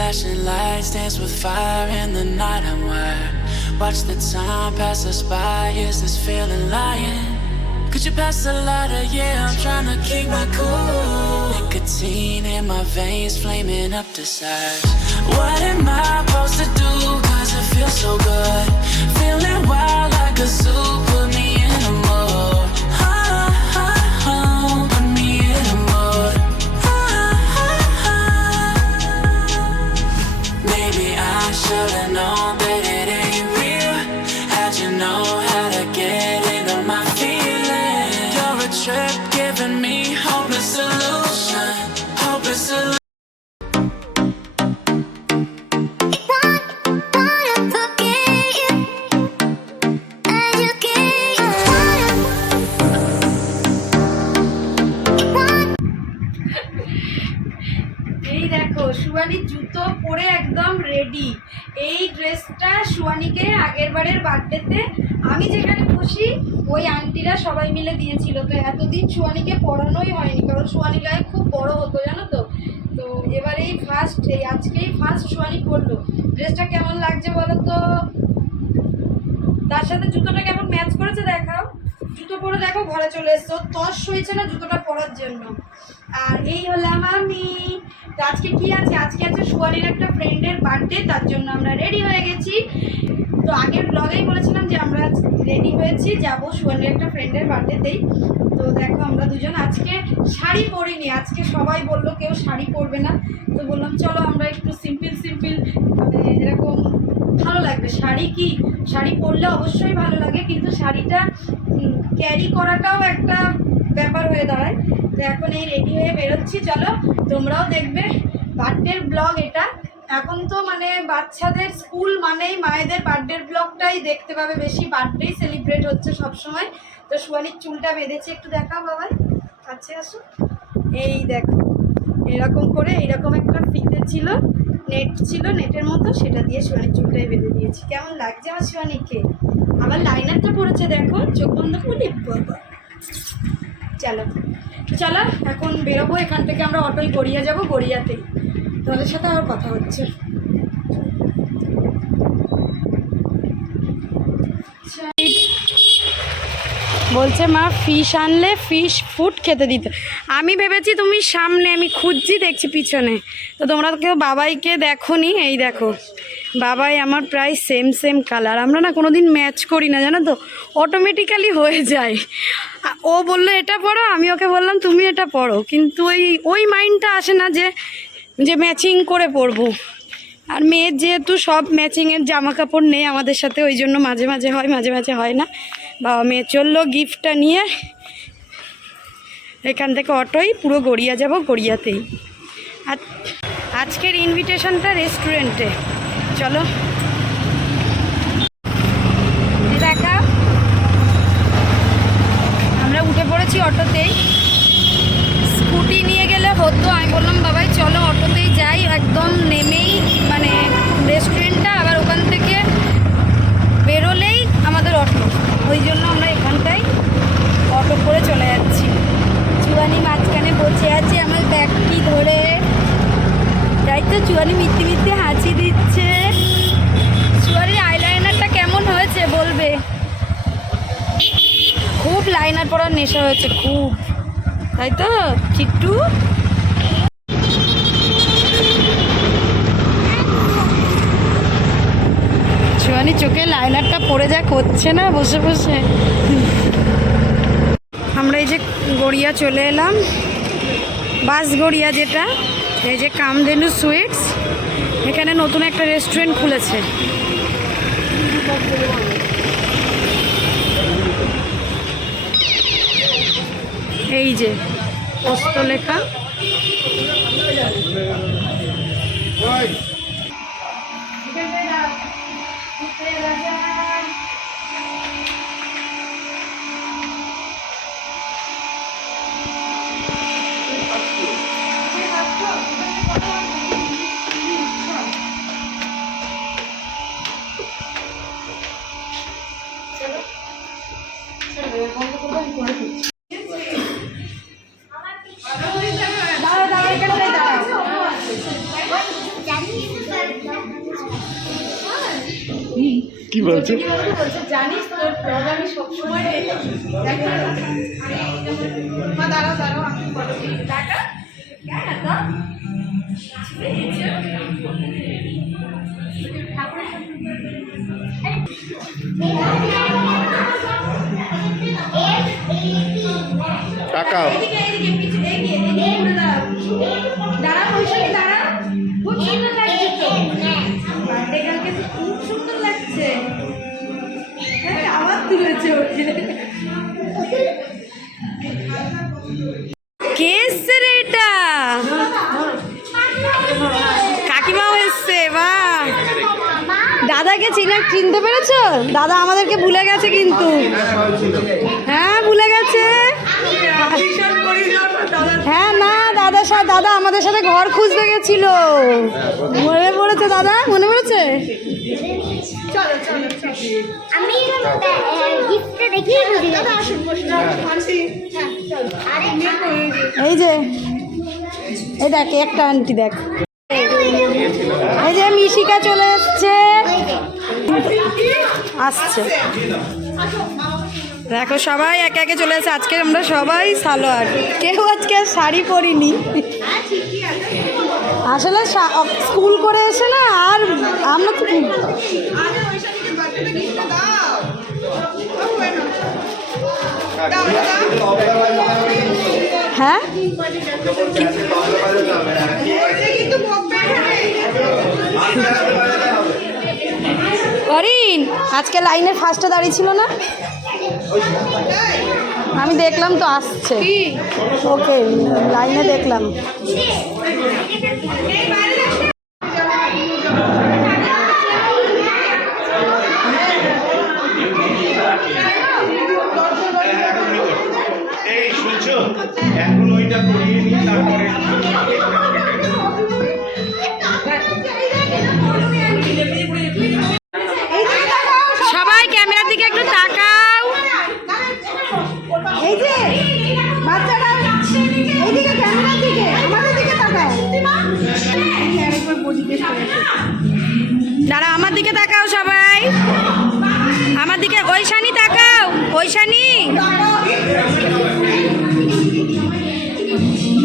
Flashing lights dance with fire in the night. I'm wired. Watch the time pass us by. Is this feeling lying? Could you pass the lighter? Yeah, I'm trying to keep my cool. Nicotine in my veins, flaming up the sides. What am I supposed to do? Cause it feels so good. Feeling wild like a zoo. সবাই মিলে দিয়েছিল। তো এতদিন সুয়ানিকে পরানোই হয়নি, কারণ সুয়ানি গায়ে খুব বড় হতো, জানো তো? তো এবারেই ফার্স্ট এই আজকেই ফার্স্ট সুয়ানি পড়ল। ড্রেসটা কেমন লাগছে বলো তো? তার সাথে জুতোটা কেমন ম্যাচ করেছে দেখাও। জুতো পরে দেখো, ঘরে চলে এসছো। তস হয়েছে না জুতোটা পরার জন্য? আর এই হলাম আমি আজকে কি আছে? আজকে আছে সুয়ারির একটা ফ্রেন্ডের বার্থডে তার জন্য আমরা রেডি হয়ে গেছি। তো আগের ব্লগেই বলেছিলাম যে আমরা রেডি হয়েছি, যাব সুয়ারির একটা ফ্রেন্ডের বার্থডেতেই তো দেখো আমরা দুজন আজকে শাড়ি পরিনি, আজকে সবাই বলল কেউ শাড়ি পরবে না। তো বললাম, চলো আমরা একটু সিম্পল সিম্পল মানে এরকম ভালো লাগবে। শাড়ি কি? শাড়ি পরলে অবশ্যই ভালো লাগে, কিন্তু শাড়িটা ক্যারি করাটাও একটা ব্যাপার হয়ে দাঁড়ায়। তো এখন এই রেডি হয়ে বেরোচ্ছি, চলো তোমরাও দেখবে বার্থডের ব্লগ এটা। এখন তো মানে বাচ্চাদের স্কুল মানেই মায়েদের বার্থডের ব্লগটাই দেখতে পাবে বেশি। বার্থডেই সেলিব্রেট হচ্ছে সব সময় তো সুয়ানির চুলটা বেঁধেছে একটু দেখাও বাবাই কাছে আসো। এই দেখো। এরকম করে এরকম একটা ফিতে ছিল নেট ছিল নেটের মতো, সেটা দিয়ে সোয়ানির চুলটাই বেঁধে দিয়েছি। কেমন লাগছে আমার সোয়ানিকে আবার লাইনারটা পড়েছে দেখো। চোখ বন্ধ করে বাবা চলো। চলো, এখন বেরোবো। এখান থেকে আমরা অটোই গড়িয়া যাব, গড়িয়াতেই। তোমাদের সাথে আর কথা হচ্ছে। বলছে মা ফিশ আনলে ফিশ ফুড খেতে দিতে। আমি ভেবেছি তুমি সামনে, আমি খুঁজছি দেখছি পিছনে। তো তোমরা কেউ বাবাইকে দেখো নি এই দেখো, বাবাই আমার প্রায় সেম সেম কালার আমরা না কোনো দিন ম্যাচ করি না, জানো তো? অটোমেটিক্যালি হয়ে যায়। ও বলল, এটা পড়ো? আমি ওকে বললাম, তুমি এটা পড়ো। কিন্তু ওই ওই মাইন্ডটা আসে না যে যে ম্যাচিং করে পরবো। আর মেয়ের যেহেতু সব ম্যাচিংয়ের জামা কাপড় নেই আমাদের সাথে, ওই জন্য মাঝে মাঝে হয়, মাঝে মাঝে হয় না। বাবা মেয়ে চলল গিফটটা নিয়ে। এখান থেকে অটোই পুরো গড়িয়া যাব, গড়িয়াতেই। আজকের ইনভিটেশনটা রেস্টুরেন্টে চলো দেখা আমরা উঠে পড়েছি অটোতেই স্কুটি নিয়ে গেলে হতো আমি বললাম বাবাই চলো অটোতেই যাই একদম নেমেই মানে রেস্টুরেন্টটা আবার ওখান থেকে বেরোলেই আমাদের অটো ওই জন্য আমরা এখানটাই অটো করে চলে যাচ্ছি চুয়ানি মাঝখানে বসে আছে আমার ব্যাগটি ধরে তাই তো চুয়ানি মিথ্যে মিথ্যে হাঁচি দিচ্ছে চুয়ানির আইলাইনারটা কেমন হয়েছে বলবে পরার নেশা হয়েছে খুব। তাই তো, চিট্টু? শিবানী চোখে লাইনারটা পড়ে যা করছে না বসে বসে? আমরা এই যে গড়িয়া চলে এলাম। বাস গড়িয়া যেটা, এই যে কামধেনু সুইটস। এখানে নতুন একটা রেস্টুরেন্ট খুলেছে। এই যে পোস্ত লেখা। টাকা চিনা চিনতে পেরেছ? দাদা আমাদেরকে ভুলে গেছে কিন্তু। হ্যাঁ ভুলে গেছে? হ্যাঁ না দাদা সাথে দাদা আমাদের সাথে ঘর খুঁজতে গেছিল। মনে পড়েছে দাদা? মনে পড়েছে? আমি গিফটটা দেখিয়ে এই যে এই দেখ একটা আন্টি দেখ। এই যে মিশিকা চলে এসছে। আসছে। দেখো, সবাই একে একে চলে আসে। আজকে আমরা সবাই সালোয়ার। কেউ আজকে শাড়ি পরিনি। আসলে স্কুল করে এসে না আর আমরা তো হ্যাঁ? অরিন আজকে লাইনের ফার্স্টে দাঁড়িয়ে ছিল না? আমি দেখলাম তো আসছে। ওকে লাইনে দেখলাম। আমাদের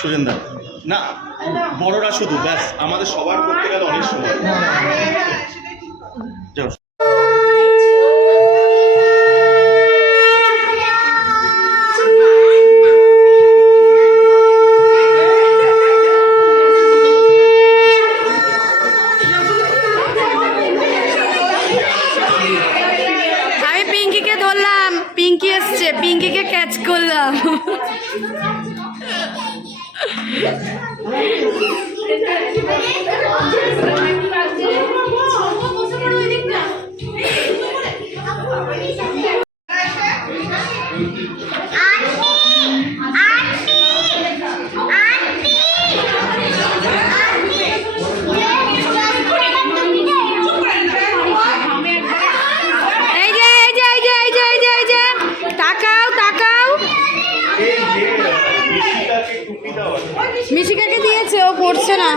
সুজনদা না বড়রা শুধু ব্যাস আমাদের সবার করতে গেলে অনেক সময়। পড়ছে না।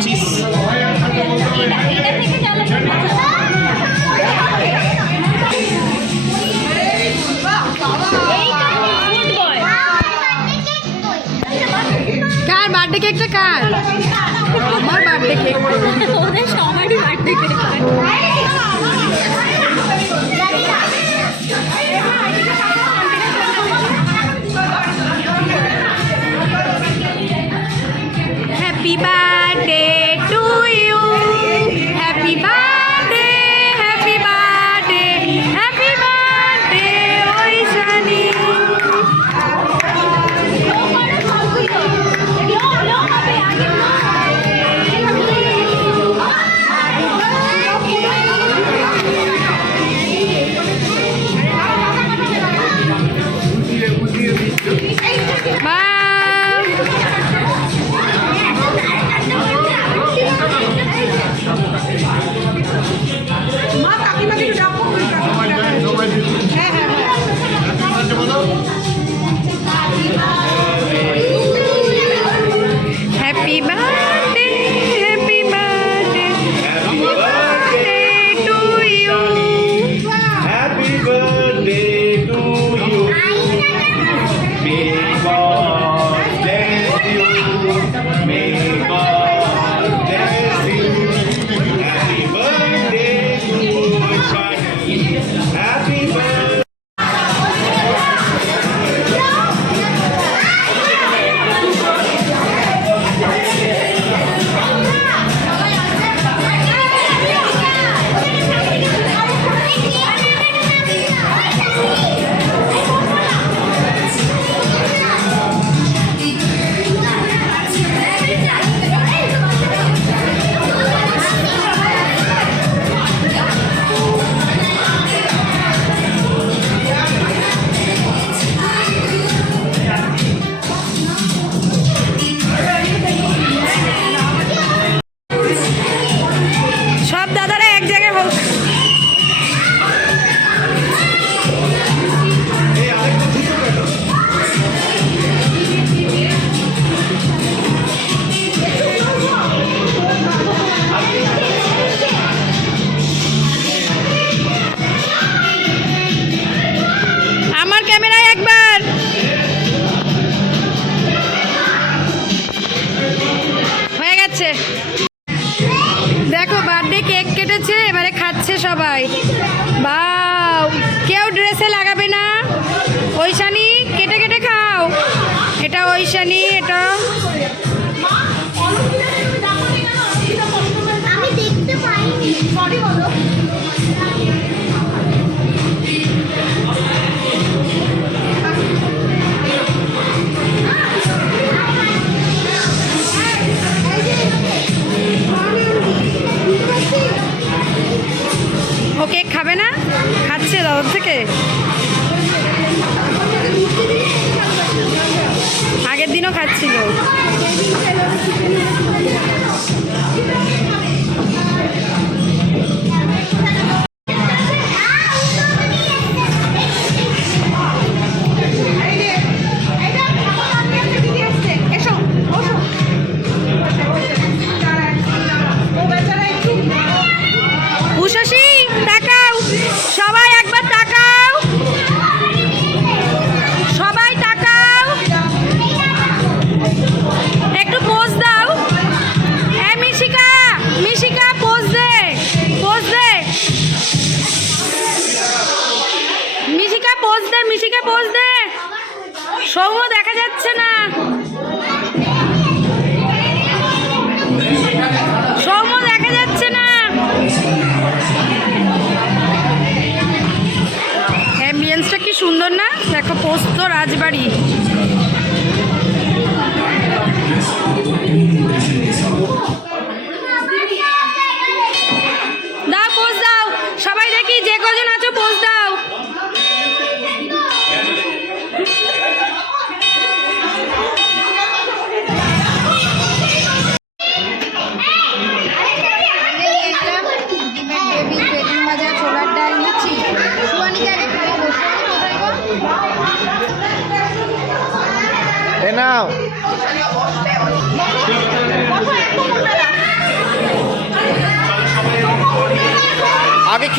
আছিস? কার বার্থডে কেকটা কার? আমার বার্থডে কেক।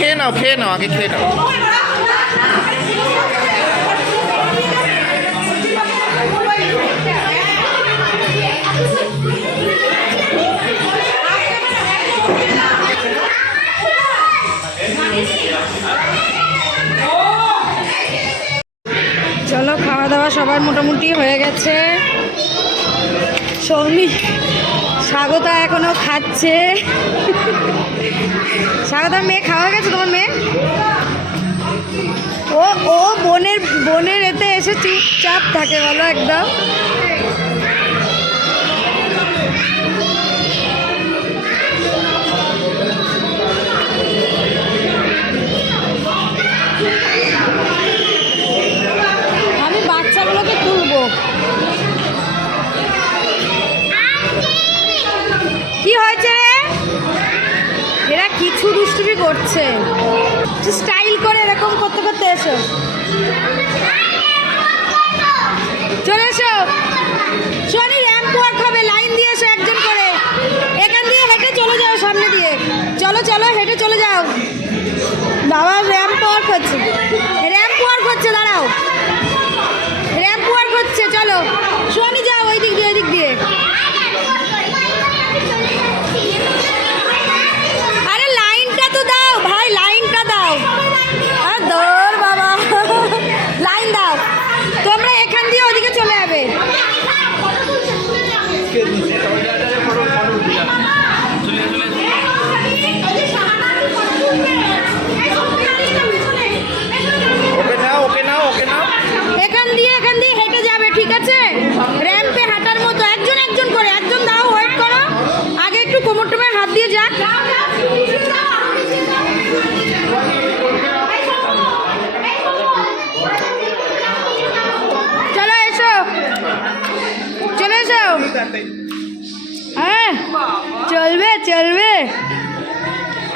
খেয়ে নাও খেয়ে নাও আগে খেয়ে নাও। চলো খাওয়া দাওয়া সবার মোটামুটি হয়ে গেছে। সৌমি স্বাগত এখনও খাচ্ছে। স্বাগত মেয়ে, খাওয়া গেছে তোমার মেয়ে? ও ও বোনের বোনের এতে এসে চুপচাপ থাকে, বলো একদম। করছে। স্টাইল করে এরকম করতে করতে এসো।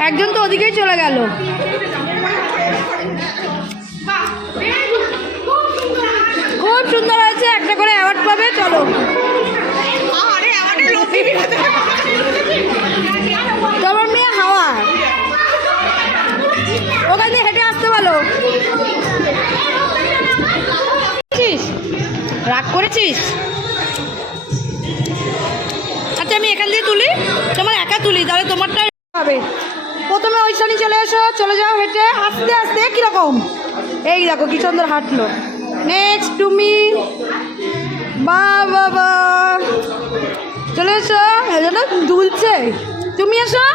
একজন তো ওদিকেই চলে গেল। খুব সুন্দর হয়েছে একটা করে অ্যাওয়ার্ড পাবে চলো। তোমার মেয়ে হাওয়া। ওখান দিয়ে হেঁটে আসতে পারো। রাগ করেছিস? আচ্ছা আমি এখান দিয়ে তুলি? তোমার একা তুলি তাহলে তোমারটা হবে। এসো, চলে যাও হেঁটে। আস্তে আস্তে, কীরকম? এই দেখো, কি সুন্দর হাঁটলো। নেক্সট তুমি। বা বাবা। চলে এসো। এজন্য দুলছে। তুমি এসো।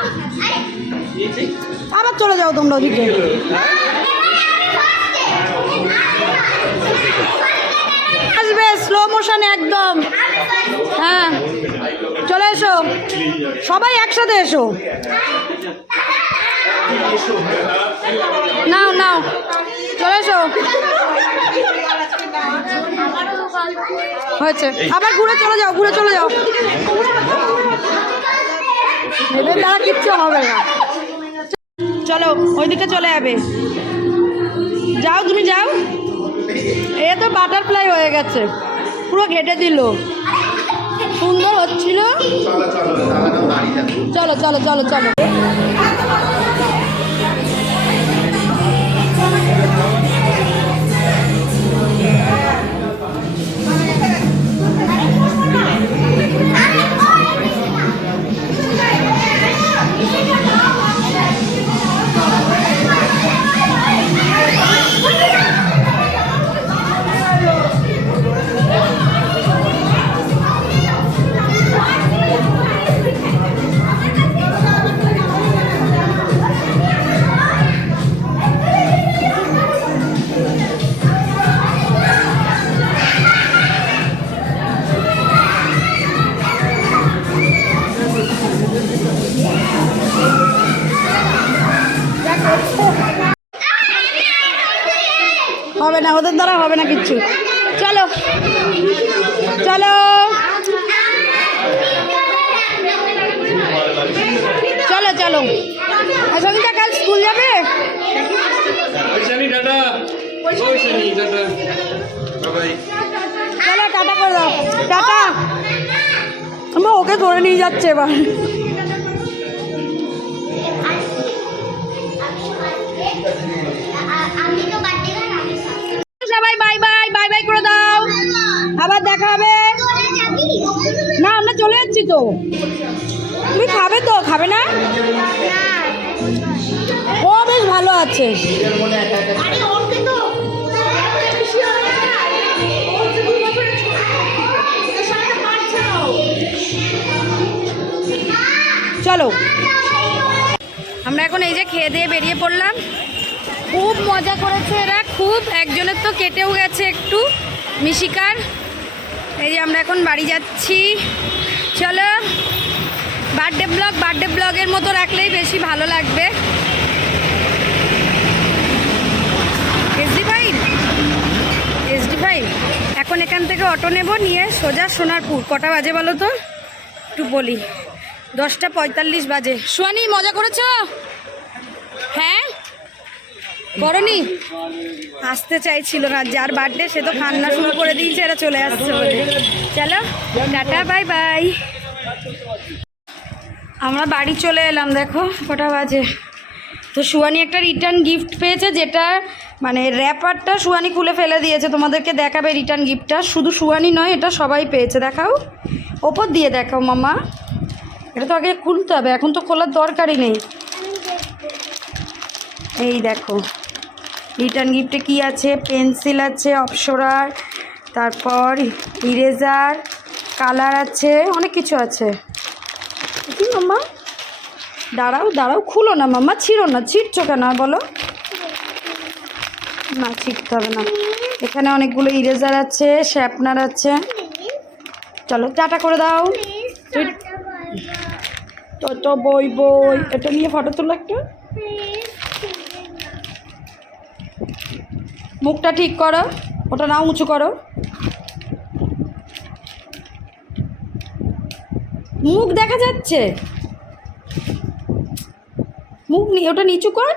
আবার চলে যাও তোমরা ওদিকে। আসবে স্লো মোশনে একদম। হ্যাঁ। চলে এসো। সবাই একসাথে এসো। নাও নাও। চলে এসো। হয়েছে। আবার ঘুরে চলে যাও ঘুরে চলে যাও। এদের দ্বারা কিচ্ছু হবে না। চলো ওইদিকে চলে যাবে। যাও তুমি যাও। এ তো বাটারফ্লাই হয়ে গেছে। পুরো ঘেটে দিল। সুন্দর হচ্ছিল। চলো চলো চলো চলো। সবাই, বাই বাই বাই বাই করে দাও। আবার দেখা হবে। না, আমরা চলে যাচ্ছি তো। তুমি খাবে তো? খাবে না? ও, বেশ ভালো আছে। চলো। এখন এই যে খেয়ে দিয়ে বেরিয়ে পড়লাম। খুব মজা করেছে এরা, খুব। একজনের তো কেটেও গেছে একটু, মিশিকার। এই যে আমরা এখন বাড়ি যাচ্ছি। চলো বার্থডে ব্লগ বার্থডে ব্লগের মতো রাখলেই বেশি ভালো লাগবে। এখন এখান থেকে অটো নেব, নিয়ে সোজা সোনারপুর। কটা বাজে বলো তো? একটু বলি। দশটা পঁয়তাল্লিশ বাজে। সোয়ানি, মজা করেছ? করনি? আসতে চাইছিল না, যার বার্থডে সে তো কান্না শুরু করে দিয়েছে, এরা চলে আসছে চলো, টাটা বাই বাই আমরা বাড়ি চলে এলাম, দেখো, কটা বাজে। তো সুয়ানি একটা রিটার্ন গিফট পেয়েছে, যেটা মানে র্যাপারটা সুয়ানি খুলে ফেলে দিয়েছে। তোমাদেরকে দেখাবে রিটার্ন গিফটটা শুধু সুয়ানি নয়, এটা সবাই পেয়েছে, দেখাও। ওপর দিয়ে দেখাও, মামা। এটা তো আগে খুলতে হবে, এখন তো খোলার দরকারই নেই। এই দেখো। রিটার্ন গিফটে কি আছে? পেন্সিল আছে অপসরার তারপর ইরেজার কালার আছে অনেক কিছু আছে। কি মাম্মা? দাঁড়াও দাঁড়াও খুলো না মাম্মা ছিঁড়ো না ছিঁড়ছো কেন বলো? না ছিঁড়তে হবে না। এখানে অনেকগুলো ইরেজার আছে শ্যাপনার আছে। চলো টাটা করে দাও। তো বই বই এটা নিয়ে ফটো তোলো একটা। মুখটা ঠিক করো ওটা নাও উঁচু করো। মুখ দেখা যাচ্ছে? মুখ ওটা নিচু কর।